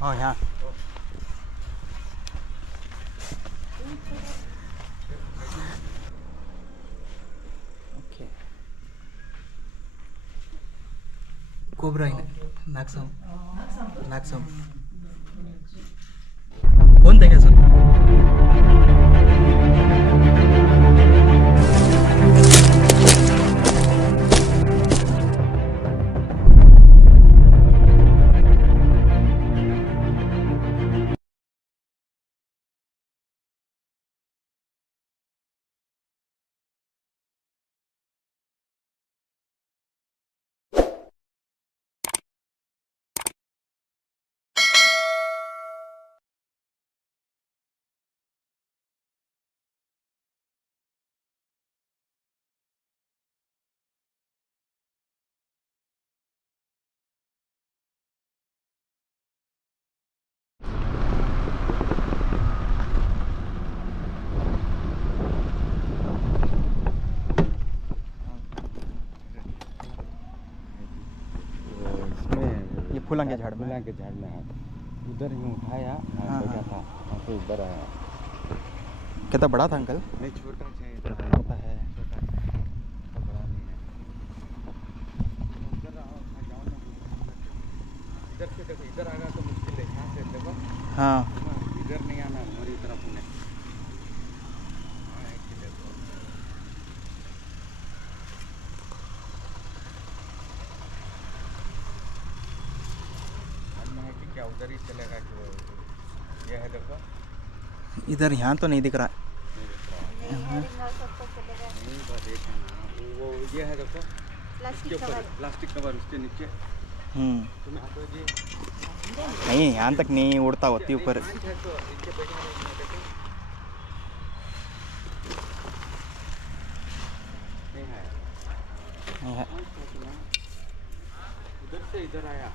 हाँ यहाँ okay cobra नागसाम नागसाम कौन देगा सर फूलों के झाड़ में है उधर ही उठाया बैठा था वहाँ से इधर आया। कितना बड़ा था अंकल नहीं छोटा है छोटा है बड़ा नहीं है। इधर से देखो इधर आएगा तो मुश्किल है यहाँ से देखो हाँ इधर नहीं आना हमारी तरफ उन्हें क्या उधर ही चलेगा कि ये है देखो इधर यहाँ तो नहीं दिख रहा नहीं देखा ना वो ये है देखो प्लास्टिक कवर उसके नीचे तुम्हें हाथों जी नहीं यहाँ तक नहीं उड़ता होती ऊपर नहीं है उधर से इधर आया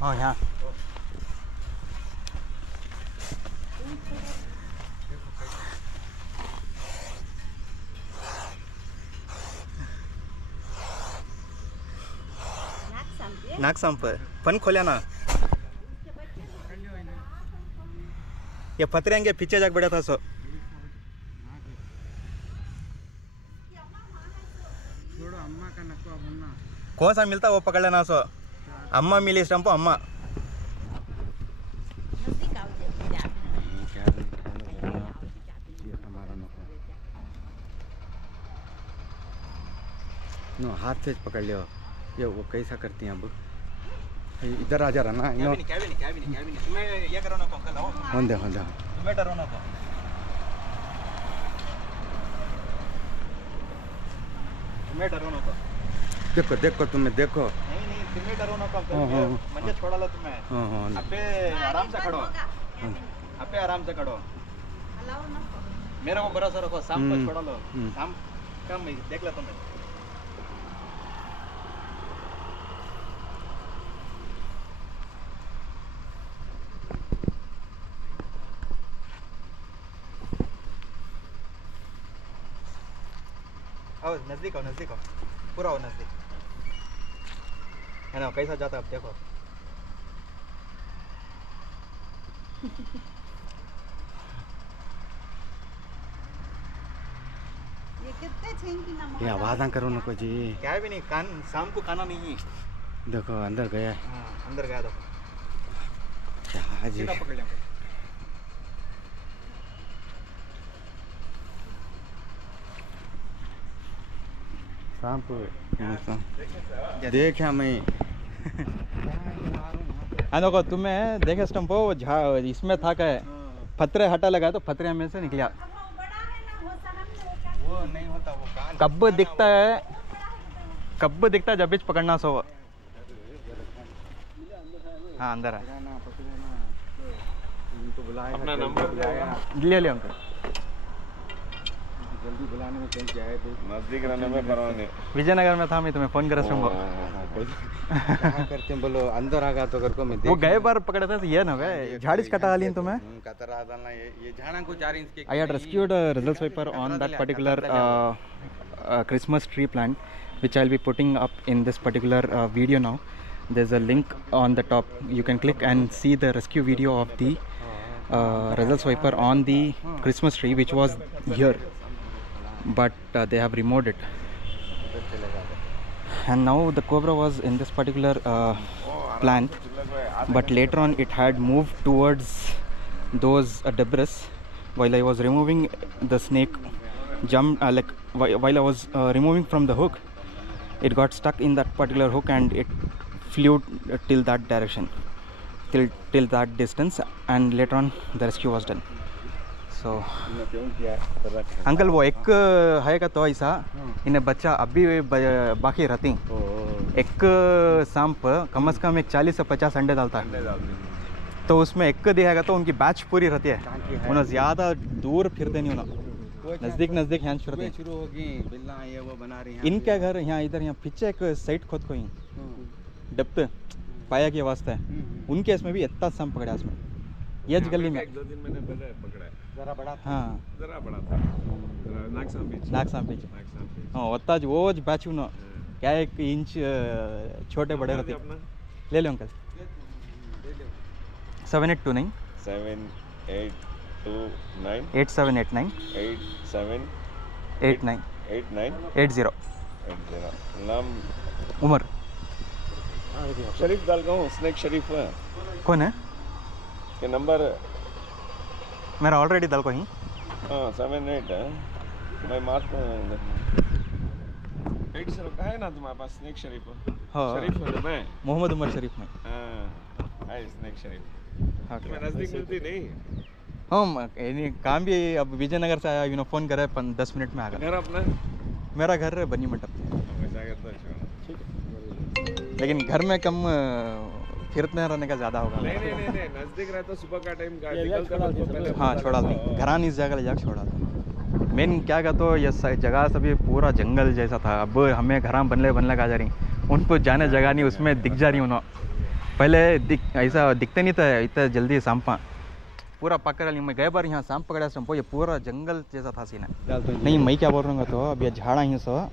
हाँ यहाँ नागसाम पर फन खोलिया ना ये पतरेंगे पीछे जाके बैठा था सो अम्मा का नक्का बनना कौन सा मिलता वो पकड़ लेना सो अम्मा मिली स्टम्प अम्मा नो हाथ से पकड़ लियो ये वो कैसा करती हैं अब इधर आ जा रहा ना नो तुम्हें ये करो ना अंकल आओ होंदे तुम्हें डरो ना तुम्हें डरो ना देखो देखो तुम्हें देखो नहीं तुम्हें डरो ना मंजे छोड़ा लो तुम्हें अबे आराम से खड़ो अबे आराम से खड़ो मेरे को भरोसा रखो शाम को छोड़ा लो शाम कम देख लो तुम्हें आओ नजदीक आओ पूरा आओ नजदीक है ना कैसा जाता है अब देखो ये कितने छेंकी ना ये आवाज़ करो ना को जी क्या भी नहीं कान शाम को खाना नहीं देखो अंदर गया अंदर गया देखो क्या जी पकड़ लिया शाम को देखा मैं देखो तुम्हें देखे स्टम्पो इसमें था क्या पत्थरे हटा लगा तो पत्थरे में से निकला वो नहीं होता वो कब दिखता है जब बीच पकड़ना सो हाँ अंदर है अपना नंबर ले लिया अंकल जल्दी बुलाने में कहीं जाए तो नजदीक रहने में परवाह नहीं। विजयनगर में था मैं तुम्हें फ़ोन कर रहा क्या करते हैं बोलो अंदर आ गया तो घर को मैं वो गए बार पकड़े थे ये ना वे झाड़ीच कटा ली तुम्हें कतरा डालना ये झाड़ा को 4 इंच के I had rescued a result swiper on that particular Christmas tree plant, which I'll be putting up in this particular video now. There's a link on the top. You can click and see the rescue video of the result swiper on the Christmas tree, which was here, but they have removed it. And now the cobra was in this particular plant, but later on it had moved towards those debris. While I was removing the snake, while I was removing from the hook, it got stuck in that particular hook and it flew till that direction, till that distance, and later on the rescue was done. So uncle वो एक है का तो ऐसा इन्हें बच्चा अभी बाकी रहती एक सांप कम से कम एक 40 से 50 अंडे डालता है, तो उसमें एक दिखेगा तो उनकी बैच पूरी रहती है। उन्हें ज़्यादा दूर फिरते नहीं, उन्हें नज़दीक यहाँ फिरते हैं। शुरू होगी बिल्ला ये वो बना रही हैं। इनका घर यहाँ इधर यहाँ पीछे एक साइड खुद को ही डेप्थ पाया के वास्ते है, उनके इसमें भी इतना सांप पकड़ा इसमें ये गली में 1-2 दिन मैंने पहले पकड़ा है। जरा बड़ा था। हाँ जरा बड़ा था, नाग सांप पीछे हाँ होता वो बैच उन्हों क्या 1 इंच छोटे बड़े रहते। ले लो अंकल 7829 7829 8789 8789 80 नाम उमर शरीफ डाल का हूँ, स्नेक शरीफ है। कौन है ये नंबर मेरा ऑलरेडी दल को ही हाँ 78 है। मैं मार 80 का है ना तुम्हारे पास स्नेक शरीफ? हाँ शरीफ है मैं मोहम्मद उमर शरीफ में हाँ है स्नेक शरीफ। तुम्हें नजदीक मिलती नहीं? हाँ काम भी अब विजयनगर से आया, फ़ोन करे 10 मिनट में आ गया। घर अपना? मेरा घर बनी मंडप, लेकिन घर में कम फिरते रहने का ज़्यादा होगा। नहीं नजदीक रहता सुबह का टाइम पहले हाँ छोड़ा दो घरान इस जगह ले जाकर छोड़ा दो। मेन क्या का तो ये जगह सभी पूरा जंगल जैसा था, अब हमें घर बनने का जा रही उनको जाने जगह नहीं, उसमें दिख जा रही उन्होंने पहले ऐसा दिखते नहीं था इतना जल्दी सांपा पूरा पकड़ ली। मैं गए बार यहाँ सांप पकड़ा संपो ये पूरा जंगल जैसा था सीन नहीं। मैं क्या बोल रहा हूँ तो अब ये झाड़ा ही सो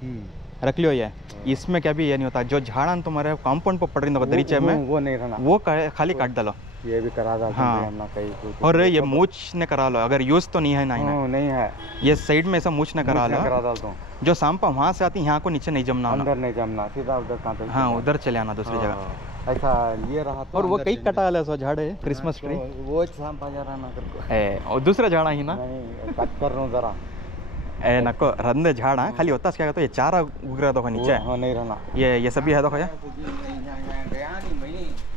रख लियो ये, इसमें क्या भी ये नहीं होता। जो झाड़ा तुम्हारे कंपाउंड पर पड़ रही दरीचे में वो नहीं रहना, वो खाली काट डालो। ये भी करा दो। हाँ और ये मूछ ने करा लो, अगर यूज तो नहीं है ना नहीं है ये साइड में ऐसा मूछ ने करा लो। जो सांपा वहाँ से आती यहाँ को नीचे नहीं जमना, अंदर नहीं जमना, सीधा उधर। हाँ उधर चले आना दूसरी जगह ऐसा ये रहा। और वो कई कटा ले सो झाड़ है क्रिसमस ट्री वो सांपा जा रहा ना और दूसरा झाड़ा ही ना कट कर रहा हूँ जरा ए नको रंदे झाड़ा खाली होता क्या तो ये चारा उग रहा देखो नीचे। हाँ नहीं रहना ये सभी है देखो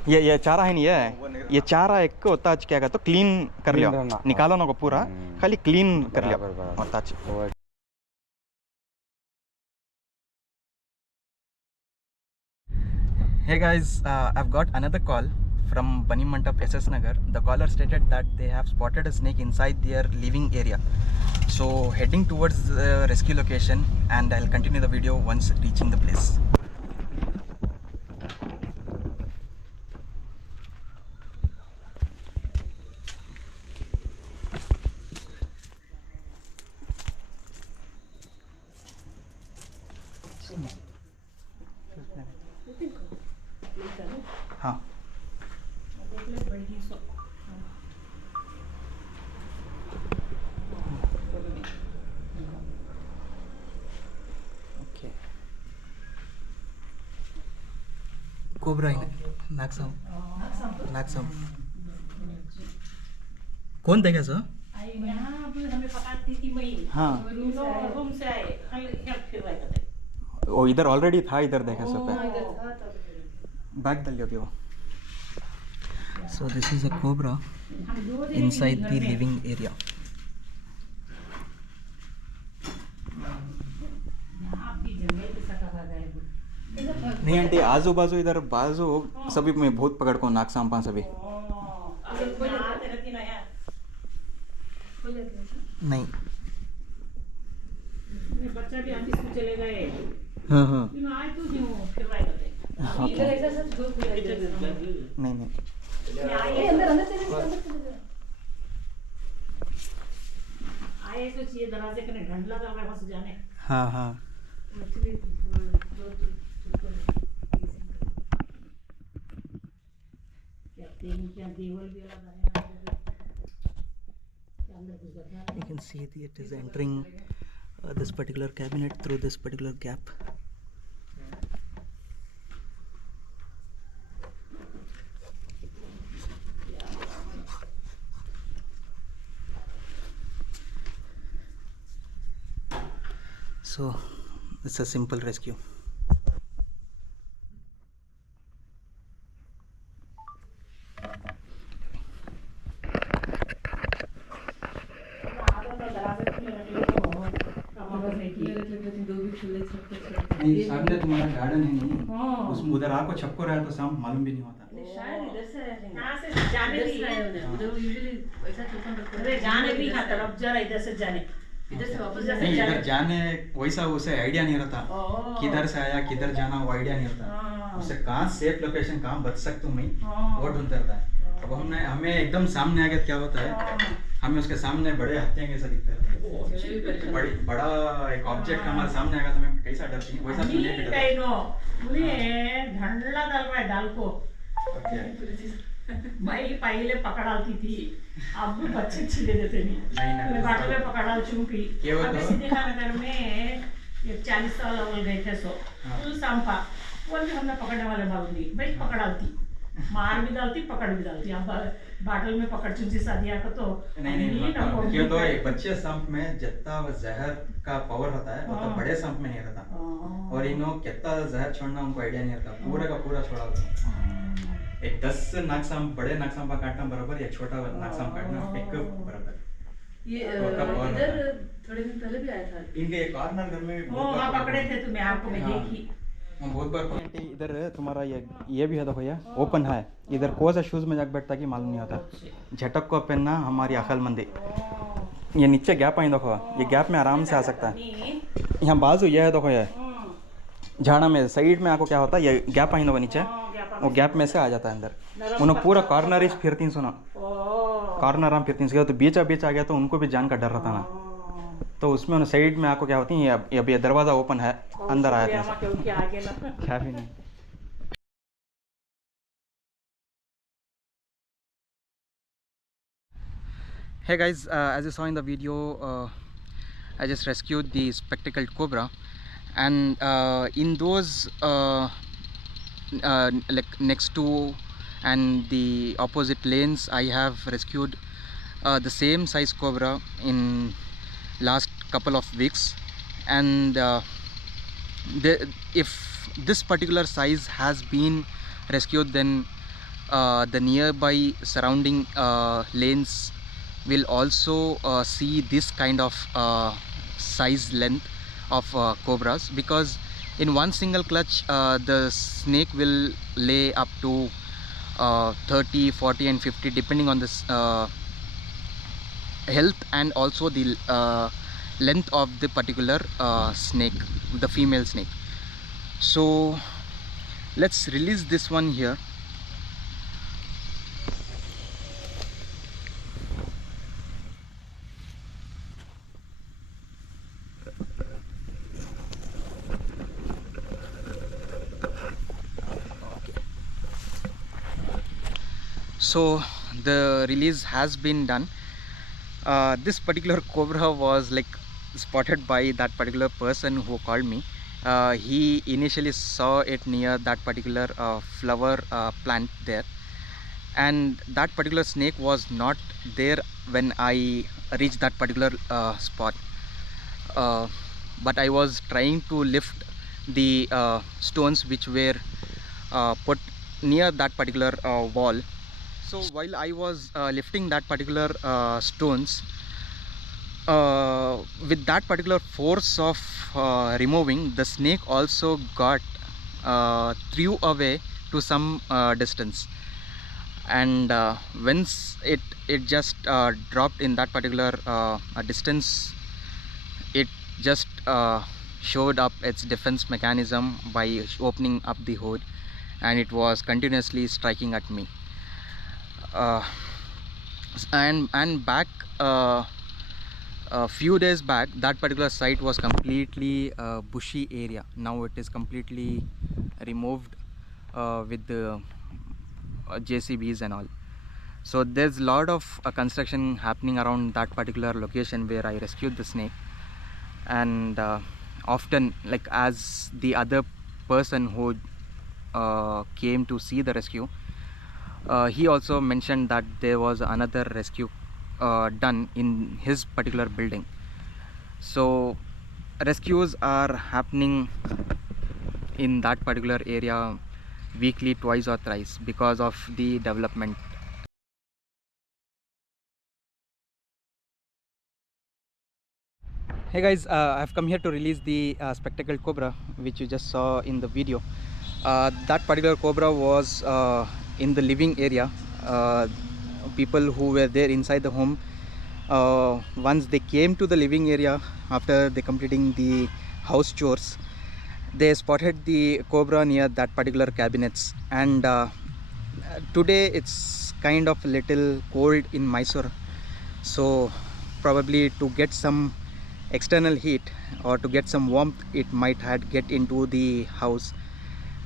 ये चारा है नहीं ये चारा एक होता क्या तो क्लीन कर लियो, निकालो ना को पूरा खाली क्लीन कर लियो होता। Hey guys, I've got another call from Bani Mandap SS Nagar. The caller stated that they have spotted a snake inside their living area. So heading towards the rescue location, and I'll continue the video once reaching the place. हाँ कोबरा नागसाम कौन देगा सर? हमें पकड़ती थी मई। हाँ रूम से आए वो इधर ऑलरेडी था, इधर देखा सब बैग डाल दिया वो। So this is a cobra inside the living area. नहीं आंटी आजू बाजू इधर बाजू सभी में बहुत पकड़ को नाग सांपा सभी नहीं बच्चा भी ऑफिस में चले गए हाँ हाँ मैं आए तो हूँ फिर राय करते नहीं नहीं आए तो चाहिए दरवाजे कने ढंड लगा हुआ है वहाँ से जाने हाँ हाँ एक्चुअली क्या देवल भी लगा है you can see it is entering this particular cabinet through this particular gap. So it's a simple rescue. नहीं सामने तुम्हारा गार्डन है नहीं उसमें उधर आपको छक्को रहा तो शाम मालूम भी नहीं होता यहाँ से जाने भी अरे जाने भी यहाँ तरफ जरा इधर से जाने इधर से वापस नहीं इधर जाने वैसा उसे आइडिया नहीं रहता किधर से आया किधर जाना वो आइडिया नहीं रहता उसे कहाँ सेफ लोकेशन कहाँ बच सकता हूँ मैं वो ढूंढता रहता है अब हमें एकदम सामने आ गया क्या होता है हमें उसके सामने बड़े हत्या कैसा दिखता है बड़ा एक ऑब्जेक्ट हमारे सामने आएगा तो मैं कैसा डरती हूँ वैसा मुझे भी डर ढंडला डाल रहा है डाल को मैं पहले पकड़ाती थी अब भी बच्चे छिले देते नहीं बाटो में पकड़ा चुंकी अभी सीधे नगर में 40 साल अवल गए थे सो फुल सांपा वो भी हमने पकड़ने वाले मालूम नहीं भाई पकड़ाती मार भी डालती पकड़ भी डालती अब बाटल में पकड़ चुकी शादी आकर तो नहीं क्यों तो एक बच्चे सांप में जितना जहर का पावर होता है वो तो बड़े सांप में नहीं रहता और इन्हों कितना जहर छोड़ना उनको आइडिया नहीं रहता पूरा का पूरा छोड़ा होता एक 10 नागसांप बड़े नागसांप काटना बराबर या छोटा नागसांप काटना एक बराबर ये इधर थोड़े दिन पहले भी आया था इनके एक कॉर्नर घर में भी वहाँ पकड़े थे तुम्हें आपको मैं देखी बहुत बार इधर तुम्हारा ये भी है देखो ये ओपन है इधर कौन सा शूज में जाकर बैठता कि मालूम नहीं होता झटक को पहनना हमारी अक्लमंदी ये नीचे गैप आई देखो ये गैप में आराम से आ सकता है यहाँ बाजू ये है देखो ये झाड़ा में साइड में आपको क्या होता है ये गैप आई देखो नीचे वो गैप में से आ जाता है अंदर उन्होंने पूरा कॉर्नर इच फिरती सुना कॉर्नर हम फिरती तो बीच आ गया तो उनको भी जान का डर रहता ना तो उसमें उन्हें साइड में आपको क्या होती है अब ये दरवाज़ा ओपन है अंदर आया था क्या भी नहीं Hey guys, as you saw in the video, I just rescued the spectacled cobra, and in those like next to and the opposite lanes, I have rescued the same size cobra in last couple of weeks, and if this particular size has been rescued, then the nearby surrounding lanes will also see this kind of size length of cobras, because in one single clutch the snake will lay up to 30, 40 and 50 depending on this health and also the length of the particular snake, the female snake. So let's release this one here. So the release has been done. This particular cobra was like spotted by that particular person who called me. He initially saw it near that particular flower plant there, and that particular snake was not there when I reached that particular spot, but I was trying to lift the stones which were put near that particular wall. So while I was lifting that particular stones, with that particular force of removing, the snake also got threw away to some distance, and once it just dropped in that particular distance, it just showed up its defense mechanism by opening up the hood, and it was continuously striking at me. And back a few days back, that particular site was completely bushy area. Now it is completely removed with the JCBs and all. So there's a lot of construction happening around that particular location where I rescued the snake. And often, like, as the other person who came to see the rescue, he also mentioned that there was another rescue done in his particular building. So rescues are happening in that particular area weekly, twice or thrice, because of the development. Hey guys, I've come here to release the spectacled cobra which you just saw in the video. That particular cobra was in the living area. People who were there inside the home, once they came to the living area after they completing the house chores, they spotted the cobra near that particular cabinets. And today it's kind of a little cold in Mysore, so probably to get some external heat or to get some warmth, it might had get into the house,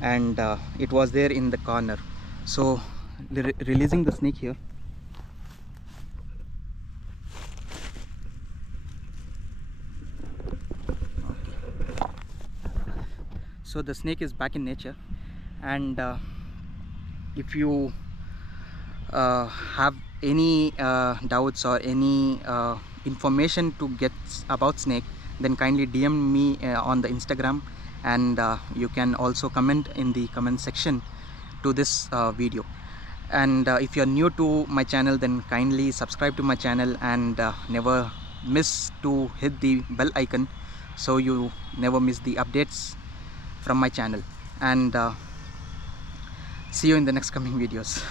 and it was there in the corner. So releasing the snake here. So the snake is back in nature, and if you have any doubts or any information to get about snake, then kindly DM me on the Instagram, and you can also comment in the comment section to this video. And if you're new to my channel, then kindly subscribe to my channel and never miss to hit the bell icon so you never miss the updates from my channel. And see you in the next coming videos.